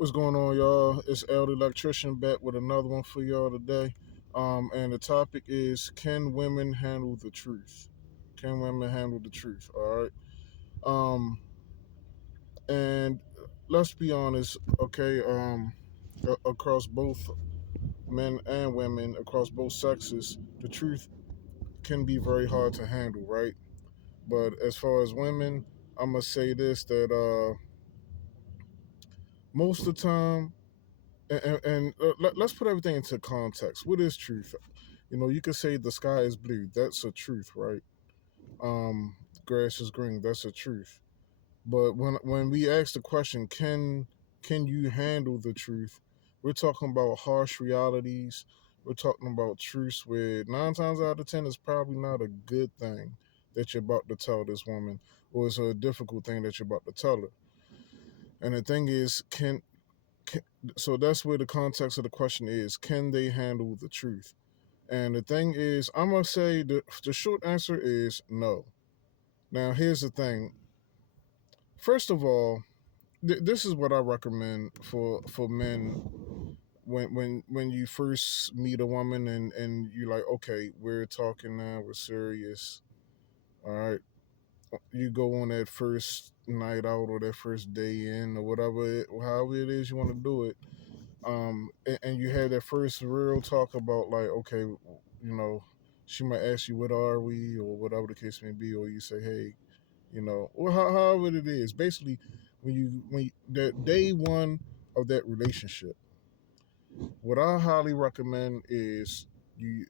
What's going on, y'all? It's El the Electrician back with another one for y'all today. And the topic is, can women handle the truth? Can women handle the truth? All right. Um, and let's be honest, okay. Across both men and women, across both sexes, the truth can be very hard to handle, right? But as far as women, I'm gonna say this that most of the time, let's put everything into context. What is truth? You could say the sky is blue. That's a truth, right? Grass is green. That's a truth. But when we ask the question, can you handle the truth? We're talking about harsh realities. We're talking about truths where 9 times out of 10 is probably not a good thing that you're about to tell this woman, or it's a difficult thing that you're about to tell her. And the thing is, can so that's where the context of the question is: can they handle the truth? And the thing is, I'm gonna say the short answer is no. Now, here's the thing. First of all, this is what I recommend for men when you first meet a woman and you're like, okay, we're talking now, we're serious. All right, you go on that first night out or that first day in or however it is you want to do it. And you had that first real talk about like, okay, she might ask you what are we or whatever the case may be, or you say, hey, or however it is. Basically, when that day one of that relationship, what I highly recommend is you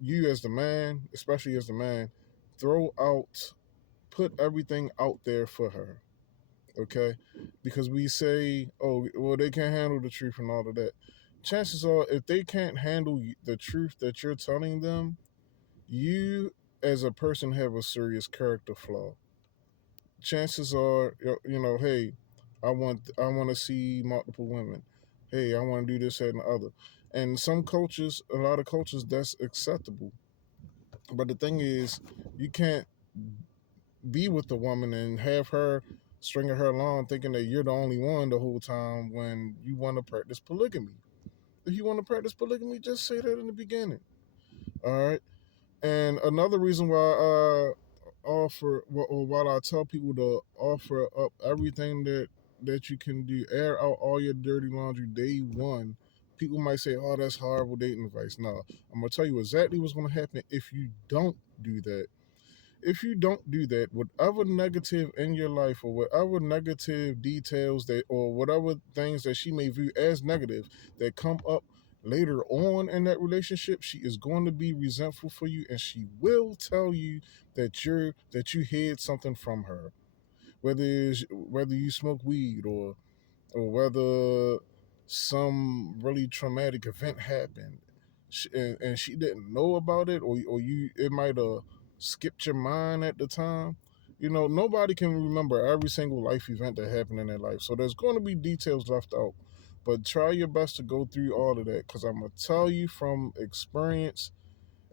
you as the man, especially as the man, throw out, put everything out there for her. Okay, because we say, oh, well, they can't handle the truth and all of that. Chances are, if they can't handle the truth that you're telling them, you as a person have a serious character flaw. Chances are, hey, I want to see multiple women. Hey, I want to do this that, and the other. And some cultures, a lot of cultures, that's acceptable. But the thing is, you can't be with the woman and have her stringing her along thinking that you're the only one the whole time when you want to practice polygamy. If you want to practice polygamy, just say that in the beginning. All right. And another reason why I offer, or while I tell people to offer up everything that you can do, air out all your dirty laundry day one. People might say, "Oh, that's horrible dating advice." No, I'm gonna tell you exactly what's gonna happen if you don't do that. If you don't do that, whatever negative in your life or whatever negative details that or whatever things that she may view as negative that come up later on in that relationship, she is going to be resentful for you and she will tell you that you hid something from her. Whether you smoke weed or whether some really traumatic event happened and she didn't know about it, or you it might have skipped your mind at the time. Nobody can remember every single life event that happened in their life, so there's going to be details left out. But try your best to go through all of that, because I'm going to tell you from experience,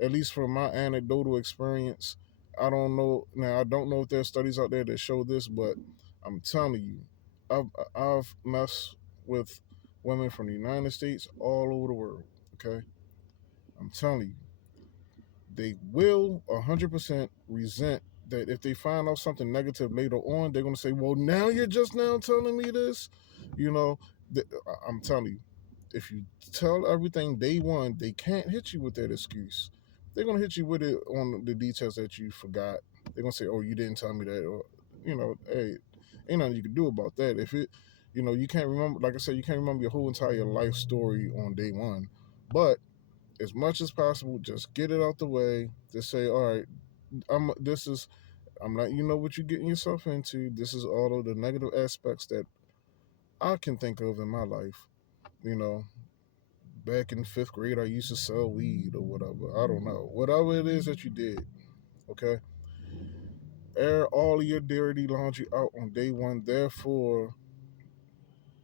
at least from my anecdotal experience. I don't know if there's studies out there that show this, but I'm telling you, I've messed with women from the United States all over the world. Okay, I'm telling you, they will 100% resent that if they find out something negative later on. They're gonna say, "Well, now you're just now telling me this," you know. I'm telling you, if you tell everything day one, they can't hit you with that excuse. They're gonna hit you with it on the details that you forgot. They're gonna say, "Oh, you didn't tell me that," or hey, ain't nothing you can do about that. If it, you can't remember. Like I said, you can't remember your whole entire life story on day one, but as much as possible, just get it out the way. Just say, "All right, I'm letting you know what you're getting yourself into. This is all of the negative aspects that I can think of in my life." You know, back in fifth grade, I used to sell weed or whatever. I don't know. Whatever it is that you did, okay? Air all of your dirty laundry out on day one. Therefore,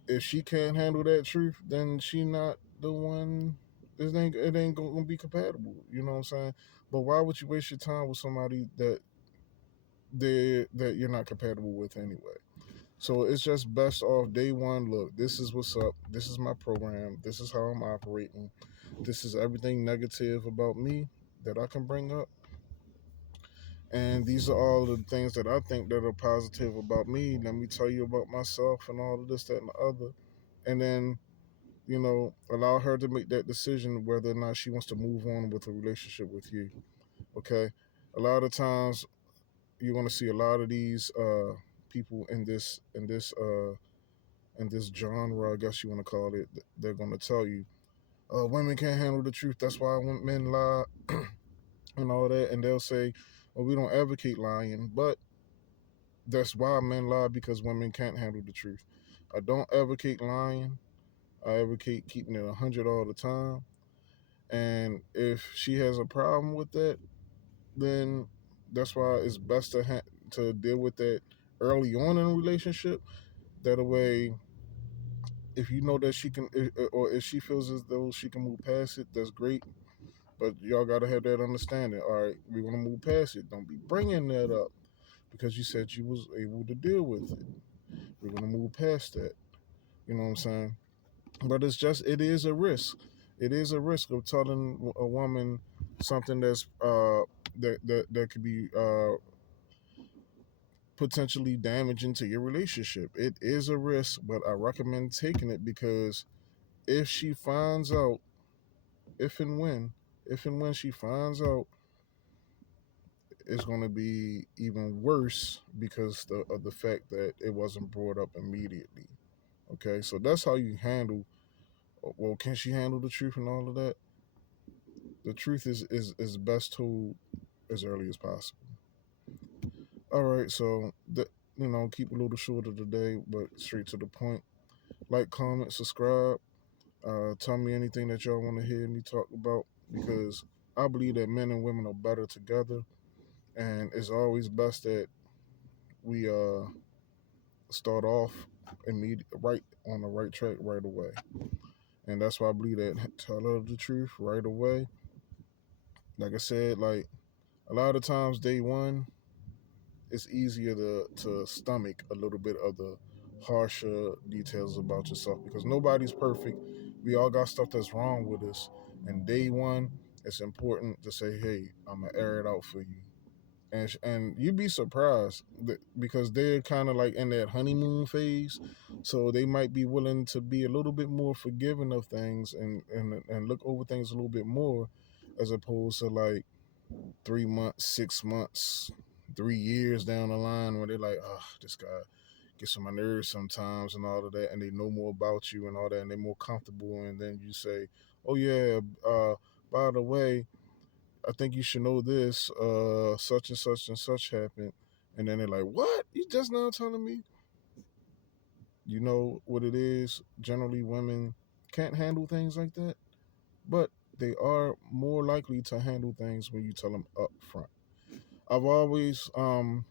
if she can't handle that truth, then she not the one. It ain't gonna be compatible. You know what I'm saying? But why would you waste your time with somebody that you're not compatible with anyway? So it's just best off day one. Look, this is what's up. This is my program. This is how I'm operating. This is everything negative about me that I can bring up. And these are all the things that I think that are positive about me. Let me tell you about myself and all of this, that, and the other. And then, allow her to make that decision whether or not she wants to move on with a relationship with you. Okay. A lot of times you're gonna see a lot of these people in this genre, I guess you want to call it. They're gonna tell you, women can't handle the truth. That's why men lie and all that. And they'll say, well, we don't advocate lying, but that's why men lie, because women can't handle the truth. I don't advocate lying. I advocate keeping it 100 all the time. And if she has a problem with that, then that's why it's best to deal with that early on in a relationship. That way, if you know that she can, or if she feels as though she can move past it, that's great. But y'all gotta have that understanding. All right, we're gonna move past it. Don't be bringing that up because you said you was able to deal with it. We're gonna move past that. You know what I'm saying? But it is a risk. It is a risk of telling a woman something that could be potentially damaging to your relationship. It is a risk, but I recommend taking it, because if she finds out, if and when, if and when she finds out, it's going to be even worse because of the fact that it wasn't brought up immediately. Okay, so that's how you handle. Well, can she handle the truth and all of that? The truth is best told as early as possible. All right, so keep a little shorter today, but straight to the point. Like, comment, subscribe. Tell me anything that y'all want to hear me talk about, because I believe that men and women are better together, and it's always best that we start off right on the right track right away. And that's why I believe that tell her the truth right away. Like I said, like a lot of times day one, it's easier to stomach a little bit of the harsher details about yourself, because nobody's perfect. We all got stuff that's wrong with us. And day one, it's important to say, "Hey, I'm gonna air it out for you." And you'd be surprised because they're kind of like in that honeymoon phase, so they might be willing to be a little bit more forgiving of things, and look over things a little bit more, as opposed to like 3 months, 6 months, 3 years down the line, where they're like, oh, this guy gets on my nerves sometimes and all of that, and they know more about you and all that, and they're more comfortable. And then you say, oh yeah, by the way, I think you should know this, such and such and such happened. And then they're like, what? You just now telling me? You know what it is? Generally, women can't handle things like that, but they are more likely to handle things when you tell them up front. I've always, I ain't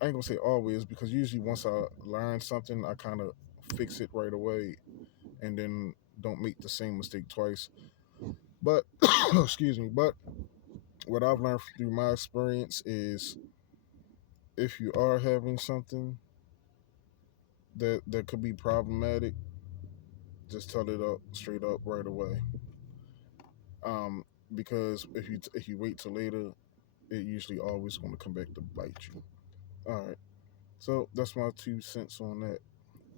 gonna say always, because usually once I learn something, I kind of fix it right away and then don't make the same mistake twice. But, excuse me, but what I've learned through my experience is, if you are having something that could be problematic, just tell it up straight up right away. Um, because if you wait till later, it usually always going to come back to bite you. All right, so that's my 2 cents on that.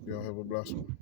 Y'all have a blessed one.